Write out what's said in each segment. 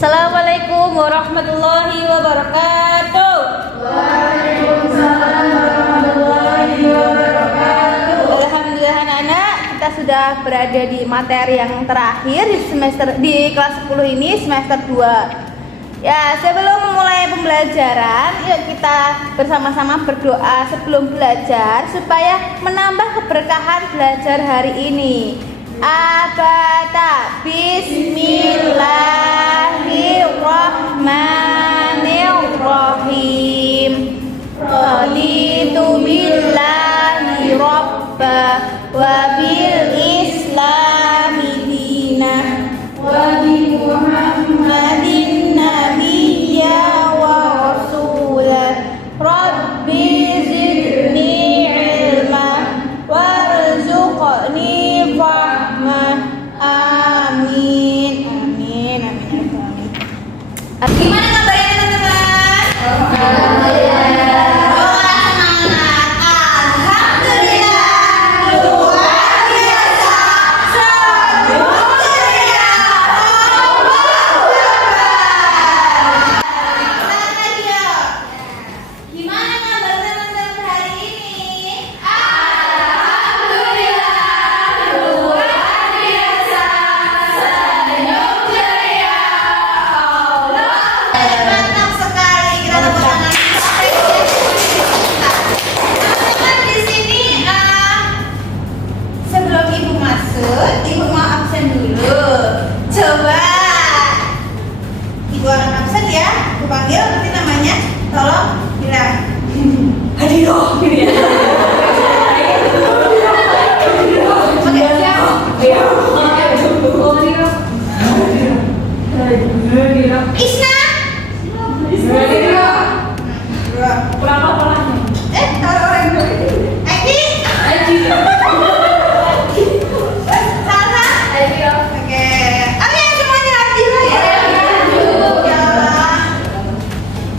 Assalamualaikum warahmatullahi wabarakatuh. Waalaikumsalam warahmatullahi wabarakatuh. Alhamdulillah anak-anak, kita sudah berada di materi yang terakhir di kelas 10 ini semester 2. Ya, sebelum memulai pembelajaran, yuk kita bersama-sama berdoa sebelum belajar supaya menambah keberkahan belajar hari ini. Abata Bismillahirrahmanirrahim. Raditu billahi rabba wa bil islami dinah wa bi Muhammadin nabiyya wa rasulah. Rabbi zidni ilma warzuqni fahma. Amin. Amin. Amin. Gimana kabarnya teman-teman? Alhamdulillah. Ibu mau absen dulu. Coba Ibu akan absen ya. Ibu panggil nanti namanya. Tolong bilang Hadiro. Oke, siap. Isna. Berapa polanya? Taruh orang dulu. Eki.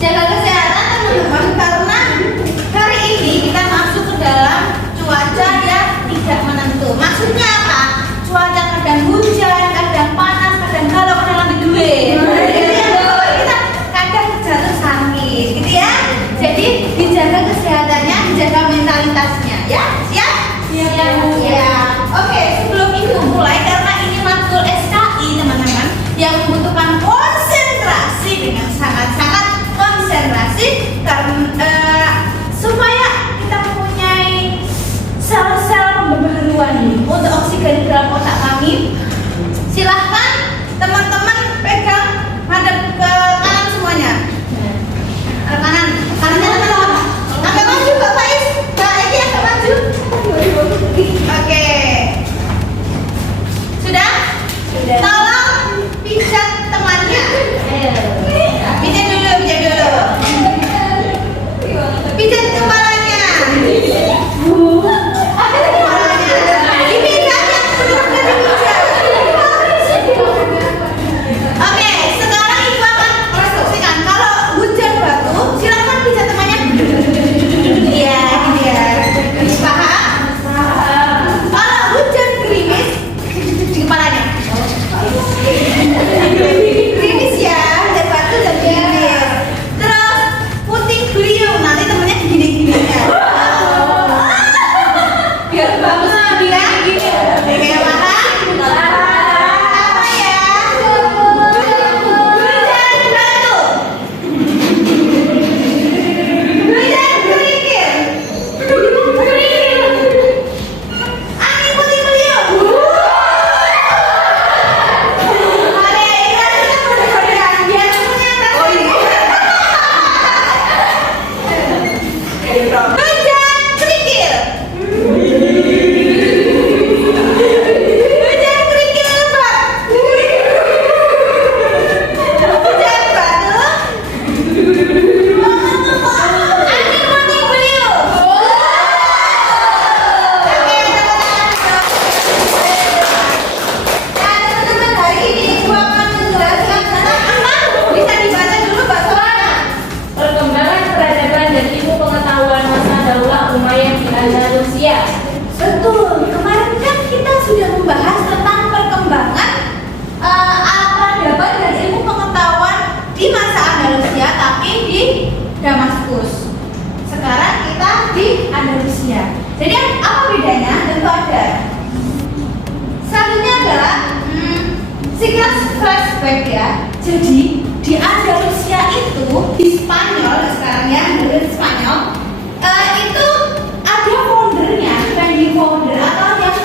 Jaga kesehatan teman-teman, karena hari ini kita masuk ke dalam cuaca yang tidak menentu. Maksudnya apa? Cuaca kadang hujan, kadang panas, kadang galau, kadang lagi duit. Jadi di Andalusia itu di Spanyol sekarang ya, di Spanyol itu ada foundernya, founding founder atau yang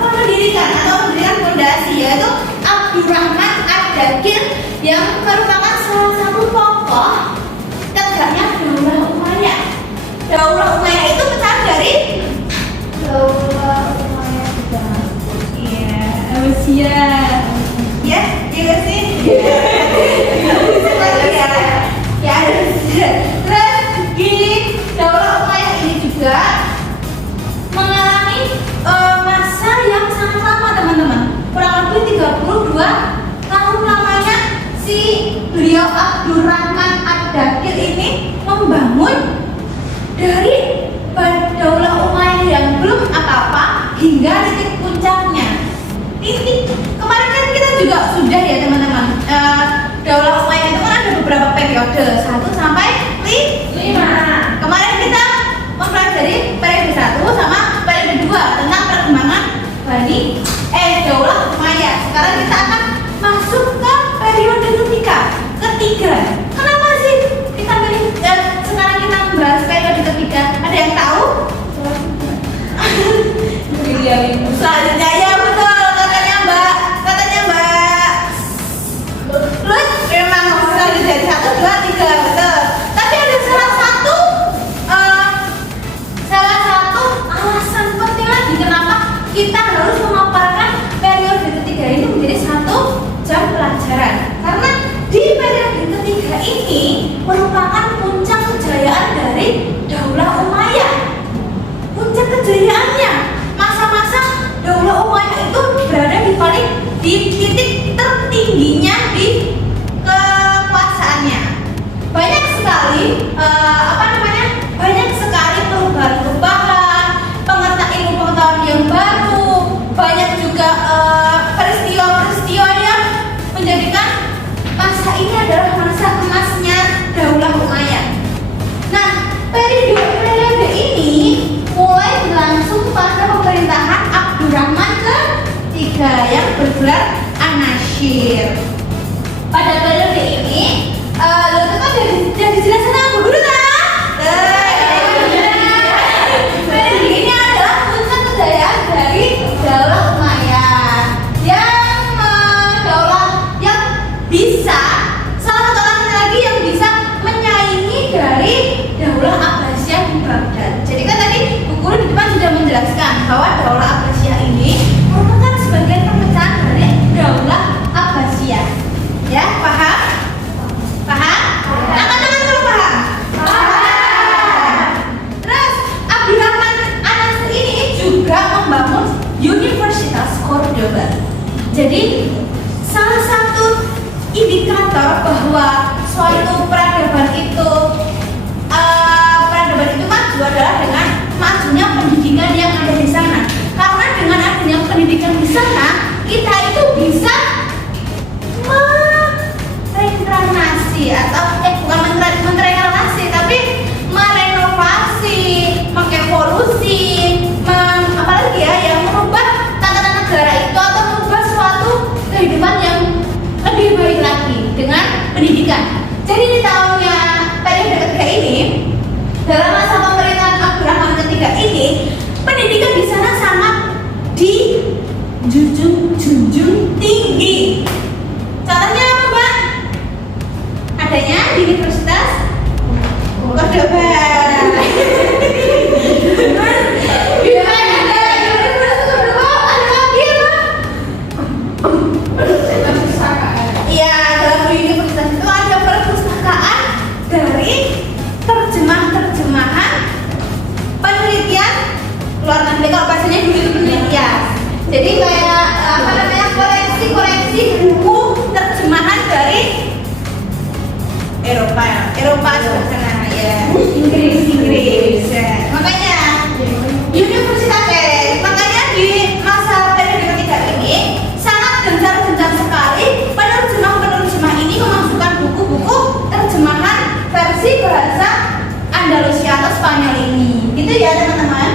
mendirikan fondasi, yaitu Abdurrahman Ad-Dakhil yang merupakan salah satu tokoh tegaknya Daulah Umayyah. Daulah Umayyah itu pecah dari Daulah Umayyah ya, iya sih. Ya, terus gini, Daulah Umayyah ini juga mengalami masa yang sangat lama teman-teman, kurang lebih 32 tahun lamanya si beliau Abdurrahman Ad-Dakhil ini membangun dari Daulah Umayyah yang belum apa-apa hingga titik puncaknya. Kemarin kan kita juga sudah ya teman-teman, Daulah Umayyah itu kan ada beberapa periode 1 sampai 5. Kemarin kita mempelajari periode 1 sama periode 2 tentang perkembangan Daulah Umayyah. Sekarang kita akan masuk ke periode ketiga. Kenapa sih kita pilih sekarang kita membahas periode ketiga? Ada yang tahu? Selanjutnya ya betul, katanya Mbak. Terus memang selanjutnya dari 1, 2, 3 betul. Tapi ada salah satu alasan penting lagi kenapa kita harus memaparkan periode ketiga ini menjadi 1 jam pelajaran. Karena di periode ketiga ini merupakan puncak kejayaan dari Daulah Umayyah. Puncak kejayaannya, masa-masa Daulah Umayyah itu berada di titik tertingginya di kekuasaannya. Banyak sekali banyak sekali perubahan-perubahan, pengetahuan yang baru, banyak juga peristiwa-peristiwa yang menjadikan masa ini adalah masa emasnya Daulah Umayyah. Nah, periode ini mulai berlangsung pada pemerintahan Abdurrahman ketiga yang bergelar An-Nasyir. Pada periode ini, udah dijelaskan apa dulu periode ini adalah puncak kejayaan dari Daulah Umayyah yang bisa salah satu lagi yang bisa menyaingi dari Daulah Abbasiyah di Baghdad. Jadi kan tadi Bu Guru di depan sudah menjelaskan bahwa Daulah Abbasiyah ini merupakan sebagian pemecahan dari Daulah Abbasiyah. Ya, paham? Tangan-tangan kalau paham? Terus Abdurrahman An-Nasyir ini juga membangun Universitas Cordoba. Jadi salah satu indikator bahwa suatu peradaban itu maju adalah dengan majunya pendidikan yang ada di sana. Karena dengan adanya pendidikan di sana, kita itu bisa mereinkarnasi atau bukan mereinkarnasi tapi merenovasi, mengevolusi, apalagi ya yang merubah tatanan negara itu atau merubah suatu kehidupan yang lebih baik lagi dengan pendidikan. Jadi di tahunnya periode ketiga ini, dalam masa pemerintahan Abdurrahman ketiga ini, pendidikan di sana sangat dijunjung tinggi. Contohnya apa, Mbak? Adanya di Universitas Cordoba. Iya, dalam universitas itu ada perpustakaan dari terjemahan penelitian luar negeri. Kalau bahasanya dulu itu penelitian. Jadi kayak koleksi buku terjemahan dari Eropa sana ya. Inggris. Makanya makanya di masa periode ketiga ini sangat gencar sekali penerjemah ini memasukkan buku-buku terjemahan versi bahasa Andalusia atau Spanyol ini. Gitu ya teman-teman?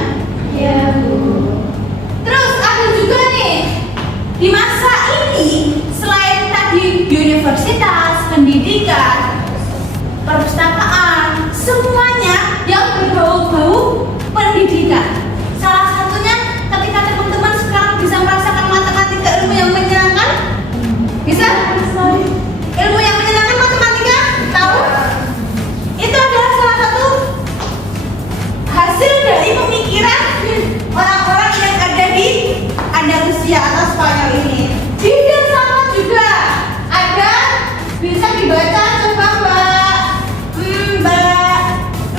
Iya, Bu. Terus ada juga nih di masa ini, selain tadi pendidikan, perpustakaan, semuanya yang berbau-bau pendidikan. Salah satunya ketika teman-teman sekarang bisa merasakan matematika, ilmu yang menyenangkan. Bisa? Ilmu yang menyenangkan matematika, tahu? Itu adalah salah satu hasil dari pemikiran orang-orang yang ada di Andalusia atau Spanyol ini. Di filsafat juga ada, bisa dibaca, coba Mbak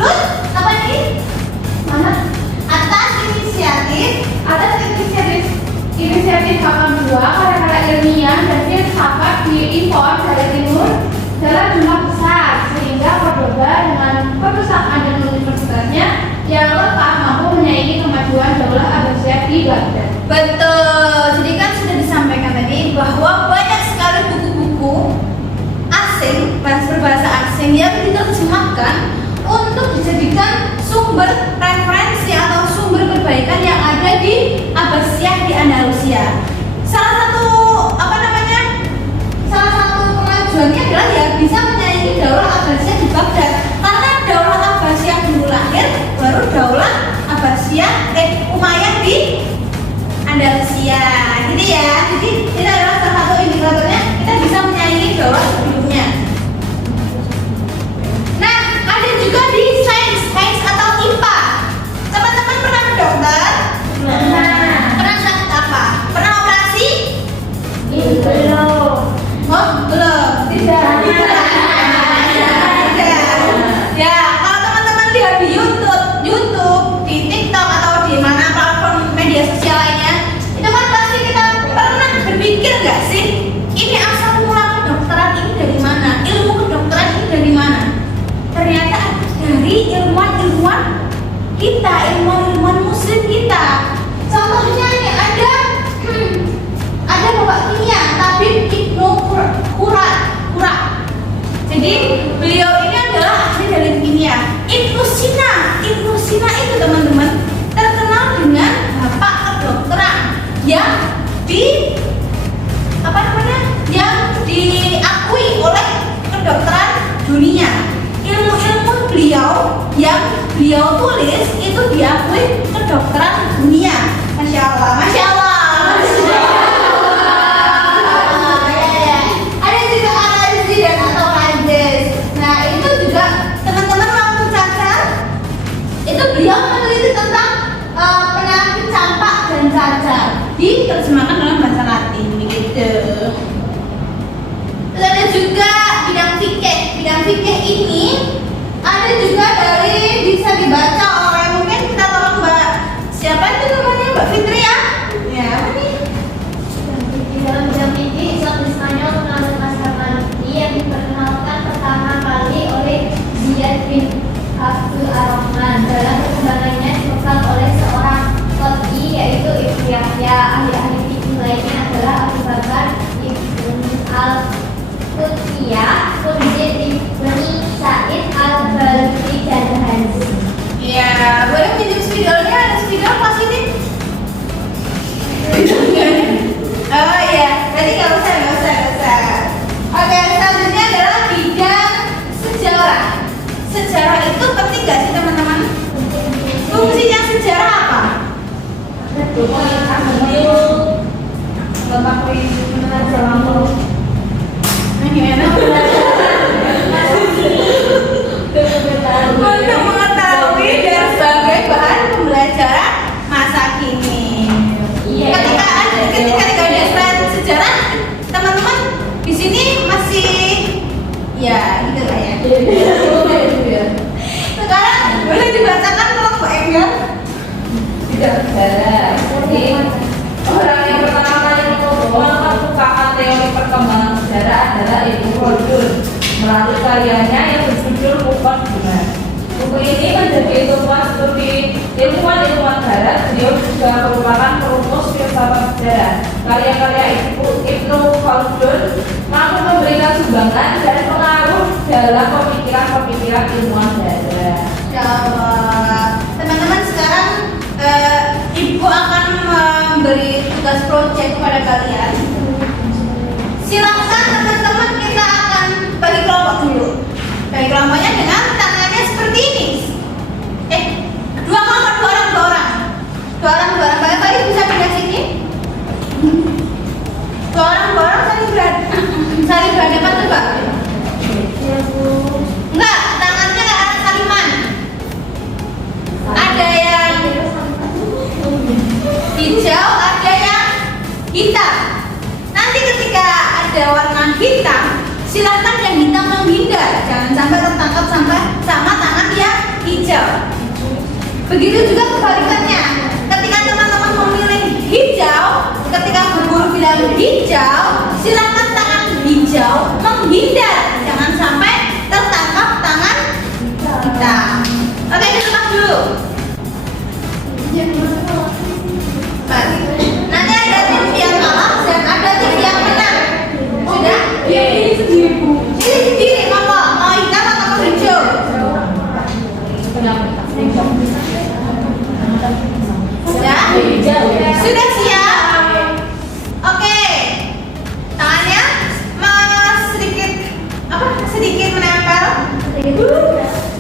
Ruth, apa ini? Mana? Atas inisiatif Kakak 2 karya-karya ilmiah dan filsafat diimpor dari timur dalam jumlah besar sehingga Cordoba dengan perpustakaan dan universitasnya yang lengkap mampu menyaingi kemajuan Daulah Abbasiyah di Baghdad. Betul. Jadi kan sudah disampaikan tadi bahwa banyak sekali buku-buku asing, berbahasa asing yang diterjemahkan untuk dijadikan sumber referensi atau sumber kebaikan yang ada di Abbasiyah di Andalusia. Salah satu kemajuannya adalah ya bisa menyaingi Daulah Abbasiyah di Baghdad. Karena Daulah Abbasiyah dulu lahir, baru Daulah Abbasiyah Umayyah di Andalusia. Jadi ini adalah salah satu indikatornya kita bisa menyaingi daulah sebelumnya. Nah, ada juga di sains atau IPA. Teman-teman pernah ke dokter? Pernah sakit apa? Pernah operasi? Belum. Oh, belum. Tidak. Ya, kalau teman-teman lihat di YouTube, di TikTok atau di mana platform media sosial lainnya, itu kan pasti kita pernah berpikir nggak sih, ini asal mula kedokteran ini dari mana? Ilmu kedokteran ini dari mana? Ternyata dari ilmuwan kita, ilmuwan muslim kita. Contohnya nih ada Bapak kimia, Tabib Ibnu Qura. Jadi beliau ini adalah ahli dari kimia. Ibnu Sina itu teman-teman terkenal dengan bapak kedokteran yang yang diakui oleh kedokteran dunia. Ilmu beliau yang beliau tulis itu diakui kedokteran dunia. Masya Allah. Ada juga analisis dan atau analisis. Nah itu juga teman-teman waktu cacar itu beliau meneliti tentang penyakit campak dan cacar, diterjemahkan dalam bahasa Latin begitu. Terus ada juga bidang fikih ini ada juga dari bisa dibaca oleh, mungkin kita tolong Mbak siapa itu namanya, Mbak Fitri ya? Ya apa nih? Dalam bidang fikih Islam di Spanyol mengalami mazhab Maliki yang diperkenalkan pertama kali oleh Ziyad bin Abdul Ar-Rahman. Dalam perkembangannya dipegang oleh seorang qadhi yaitu Ibnu Yahya. Ahli-ahli fikih lainnya adalah Abu Bakar Ibnu Al-Qutbiyah, Munzir Ibni Sa'id Al-Balkhi dan Hanzi. Iya, boleh pinjam spidolnya, ada spidol pas ini? Oh iya, berarti nggak usah. Oke, selanjutnya adalah bidang sejarah. Sejarah itu penting nggak sih teman-teman? Fungsinya sejarah apa? Untuk mengetahui dan sebagai bahan pembelajaran masa kini. Ketika ada sejarah, teman-teman di sini masih ya gitu lah ya. Sekarang boleh dibacakan tolong Mbak Emil. Tidak sejarah. Jadi orang yang pertama kali mengemukakan teori perkembangan sejarah adalah Ibnu Khaldun melalui karyanya yang berjudul Muqaddimah. Buku ini menjadi tumpuan studi ilmuwan barat. Beliau juga merupakan perumus filsafat sejarah. Karya-karya Ibnu Khaldun mampu memberikan sumbangan dan pengaruh dalam pemikiran ilmuwan barat. Ya Allah. Teman-teman sekarang Ibu akan memberi tugas proyek kepada kalian. Silakan teman-teman, kita akan bagi kelompok Begitu juga kebalikannya. Ketika teman-teman memilih hijau, ketika guru bilang hijau, silakan tangan hijau menghindar, jangan sampai tertangkap tangan kita. Oke, kita dulu. Nanti ada tim yang kalah dan ada tim yang menang. Sudah? Ini sendiri mau hitam atau mau hijau? Sudah siap? Oke. Tangannya sedikit menempel.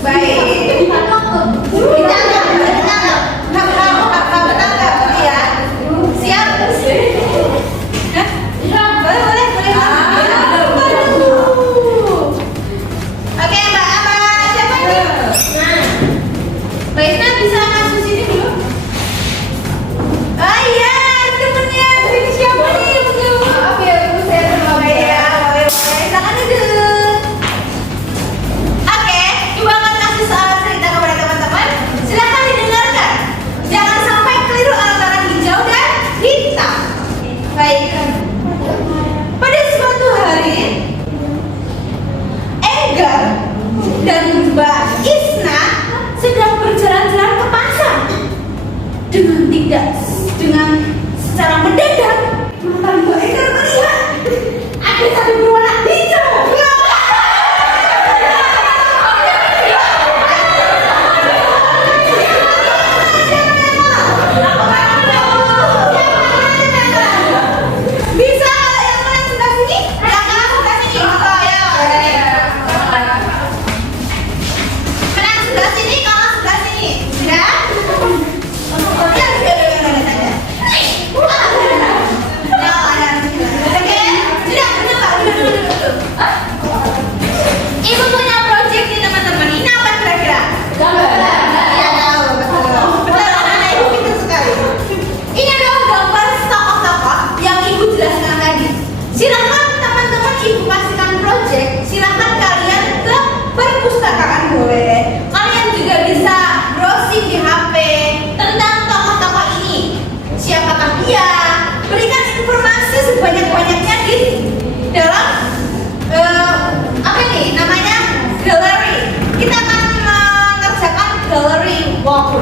Baik. Ditangkap. Betul ya? Siap? Boleh. Oke, Mbak siapa ini? Mbak Isna bisa masuk sini dulu. Oh iya, temennya. Ini siapa nih? Maaf ya, saya terlalu ya. Boleh. Silakan duduk. Oke, Ibu akan kasih soal cerita kepada teman-teman. Silakan didengarkan. Jangan sampai keliru antara hijau dan hitam. Baik. Pada suatu hari, Enggar dan Mbak Isna sedang berjalan-jalan ke pasar. Dengan secara mendadak, mata Mbak Enggar melihat ada sapi berwarna hijau. Bisa yang mana sebelah sini? Yang kanan sebelah sini. Oh ya. Menang sebelah sini, kalah sebelah sini. Sudah? Ibu punya project nih teman-teman. Ini apa kira-kira? Ya tahu, betul. Anak-anak ibu pintar sekali. Ini adalah gambar tokoh-tokoh yang ibu jelaskan tadi. Silakan teman-teman ibu kasihkan project. Silakan kalian ke perpustakaan boleh. Kalian juga bisa browsing di HP tentang tokoh-tokoh ini. Siapakah dia? Berikan informasi sebanyak-banyaknya di dalam apa nih namanya gallery. Kita akan mengerjakan gallery walk.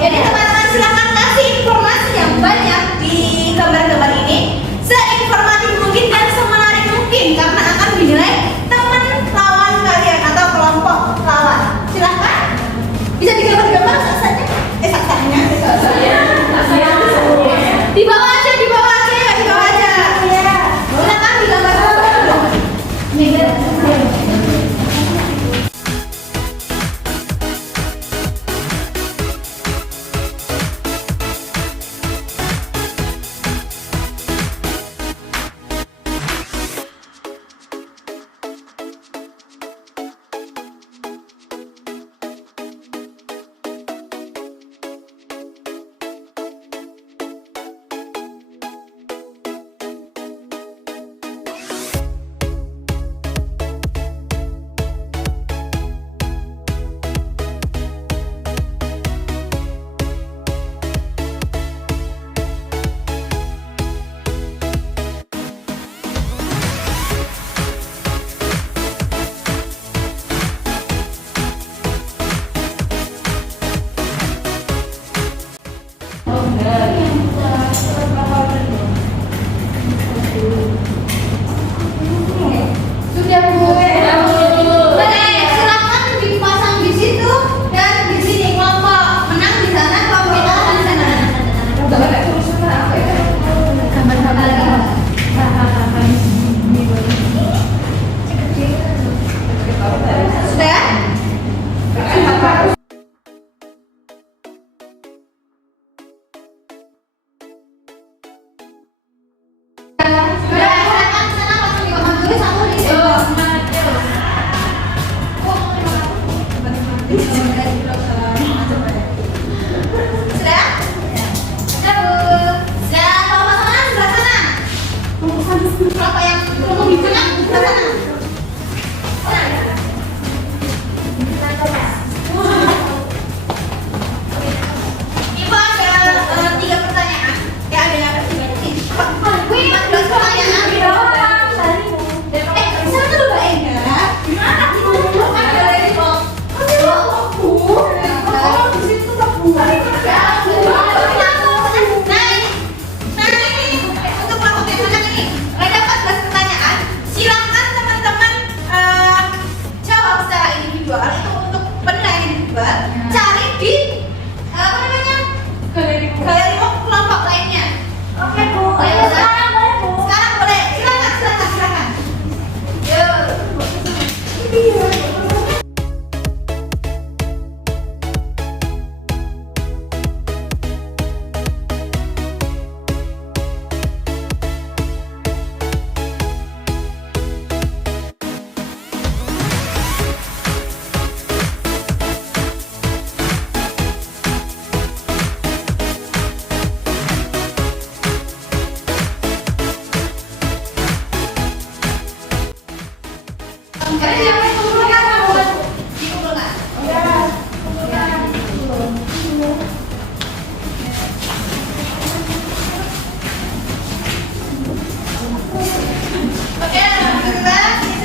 Jadi teman-teman silakan kasih informasi yang banyak di gambar-gambar ini, seinformatif mungkin dan semenarik mungkin, karena akan dinilai teman lawan kalian atau kelompok lawan. Silakan bisa digambar-gambar saksanya. Di bawah aja. Silakan digambar-gambar. Sudah Bu. Oke, silakan dipasang di situ dan di sini kelompok menang di sana, kelompok kalah di sana. Sudah? Kalian jangan kumpulkan kamu. Dikumpulkan. Oke, alhamdulillah ini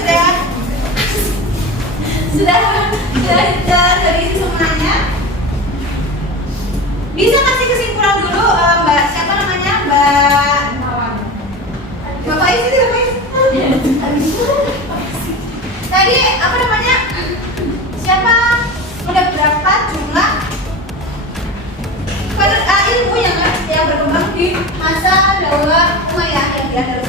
sudah dari semuanya. Bisa kasih kesimpulan dulu, Mbak. Siapa namanya? Mbak Faiz itu Faiz. Tadi apa namanya? Siapa? Udah berapa jumlah ilmu yang berkembang di masa Daulah Umayyah yang dianggap